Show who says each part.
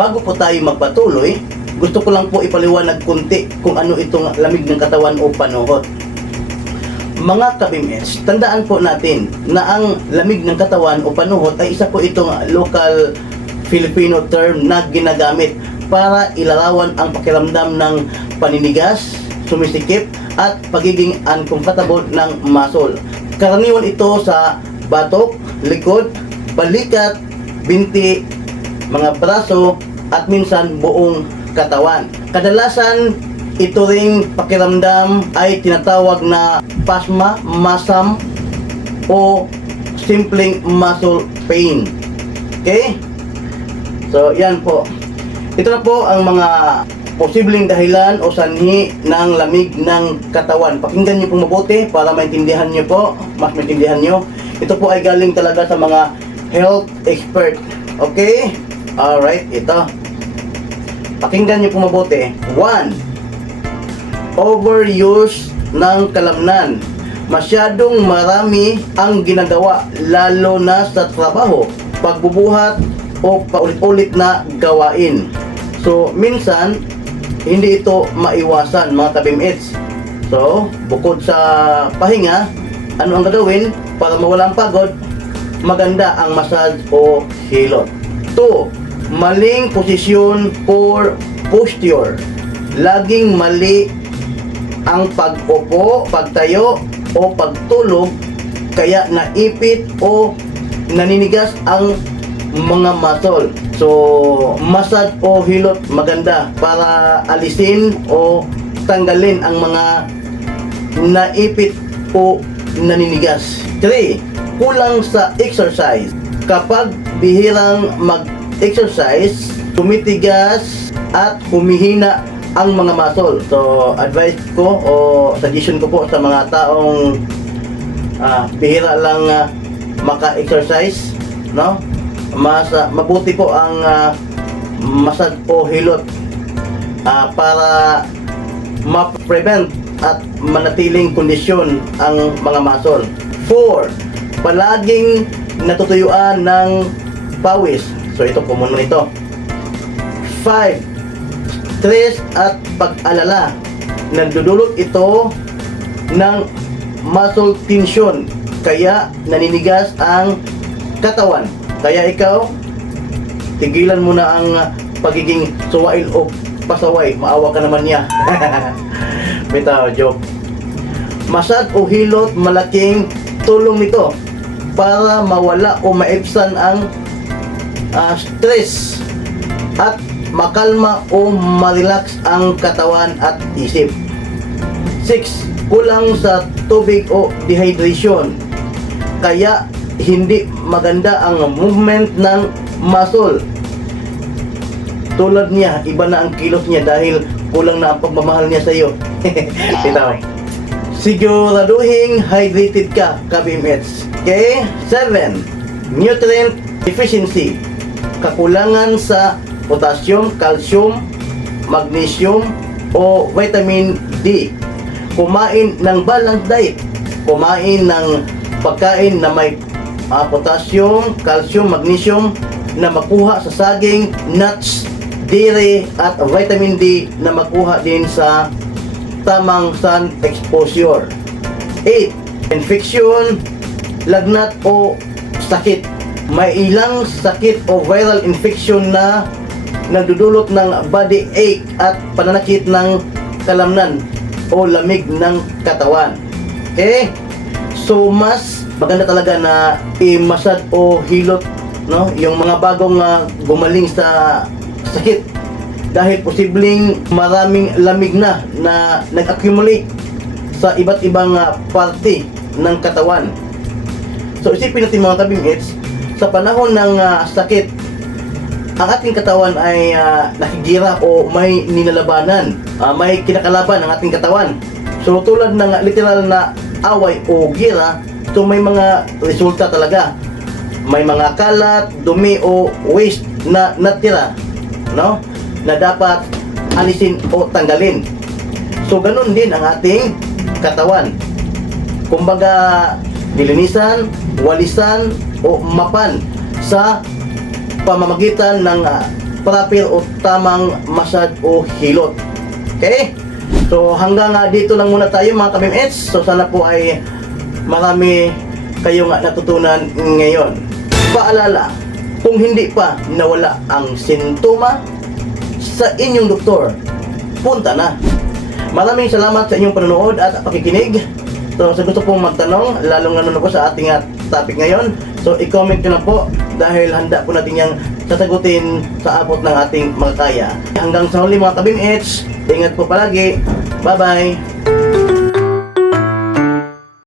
Speaker 1: bago po tayo magpatuloy, gusto ko lang po ipaliwanag kunti kung ano itong lamig ng katawan o panuhot. Mga kabimets, tandaan po natin na ang lamig ng katawan o panuhot ay isa po itong local Filipino term na ginagamit para ilarawan ang pakiramdam ng paninigas, sumisikip, at pagiging uncomfortable ng muscle. Karaniwan ito sa batok, likod, balikat, binti, mga braso, at minsan buong katawan. Kadalasan, ito ring pakiramdam ay tinatawag na pasma, masam, o simpleng muscle pain. Okay? So, yan po. Ito na po ang mga posibleng dahilan o sanhi ng lamig ng katawan. Pakinggan niyo po mabuti para maintindihan niyo po, mas maintindihan niyo. Ito po ay galing talaga sa mga health expert. Okay? Alright, ito. Pakinggan niyo po mabuti. One, overuse ng kalamnan. Masyadong marami ang ginagawa lalo na sa trabaho, pagbubuhat o paulit-ulit na gawain. So, minsan, hindi ito maiwasan mga kabimits. So, bukod sa pahinga, ano ang gagawin para mawala ang pagod? Maganda ang massage o hilot. 2. Maling posisyon or posture. Laging mali ang pag-upo, pagtayo o pagtulog kaya naipit o naninigas ang mga muscle. So, massage o hilot maganda para alisin o tanggalin ang mga naipit o naninigas. 3. Kulang sa exercise. Kapag bihirang mag-exercise, tumitigas at humihina ang mga muscle. So, advice ko o suggestion ko po sa mga taong ah, bihira lang ah, maka-exercise, no? Mas ah, mabuti po ang uh, massage o hilot ah, para ma-prevent at manatiling kondisyon ang mga muscle. 4. Palaging natutuyuan ng pawis. So ito po muna ito. 5 stress at pag-alala. Nagdudulot ito ng muscle tension kaya naninigas ang katawan. Kaya ikaw, tigilan mo na ang pagiging suwail o pasaway. Maawa ka naman niya. Bitaw, joke. Masad o hilot malaking tulong nito para mawala o maibsan ang ah, stress at makalma o marelax ang katawan at isip. 6. Kulang sa tubig o dehydration. Kaya hindi maganda ang movement ng muscle. Tulad niya, iba na ang kilos niya dahil kulang na ang pagmamahal niya sa iyo. Bitaw. Siguraduhin hydrated ka, kabimets. Okay? 7. Nutrient deficiency. Kakulangan sa potassium, calcium, magnesium, o vitamin D. Kumain ng balanced diet. Kumain ng pagkain na may ah, potassium, calcium, magnesium na makuha sa saging, nuts, dairy at vitamin D na makuha din sa tamang sun exposure. 8. Infection, lagnat o sakit. May ilang sakit o viral infection na nagdudulot ng body ache at pananakit ng kalamnan o lamig ng katawan. Okay? So mas maganda talaga na i-massage o hilot no yung mga bagong ah, gumaling sa sakit dahil posibleng maraming lamig na na nag-accumulate sa iba't ibang ah, parte ng katawan. So isipin natin mga kabimits, sa panahon ng ah, sakit, ang ating katawan ay ah, nakigira o may ninalabanan, Ah, may kinakalaban ang ating katawan. So tulad ng literal na away o gira, so may mga resulta talaga. May mga kalat, dumi o waste na natira, no? Na dapat alisin o tanggalin. So ganun din ang ating katawan. Kumbaga, nilinisan, walisan o mapan sa pamamagitan ng ah, proper o tamang massage o hilot. Okay? So hanggang nga dito lang muna tayo mga kabimets. So sana po ay marami kayo nga natutunan ngayon. Paalala, kung hindi pa nawala ang sintoma sa inyong doktor, punta na. Maraming salamat sa inyong panonood at pakikinig. So, sa gusto pong magtanong, lalong ano na po sa ating uh, topic ngayon, so i-comment nyo na po dahil handa po natin yung sasagutin sa abot ng ating makakaya. Hanggang sa huli mga kabim ingat po palagi. Bye-bye!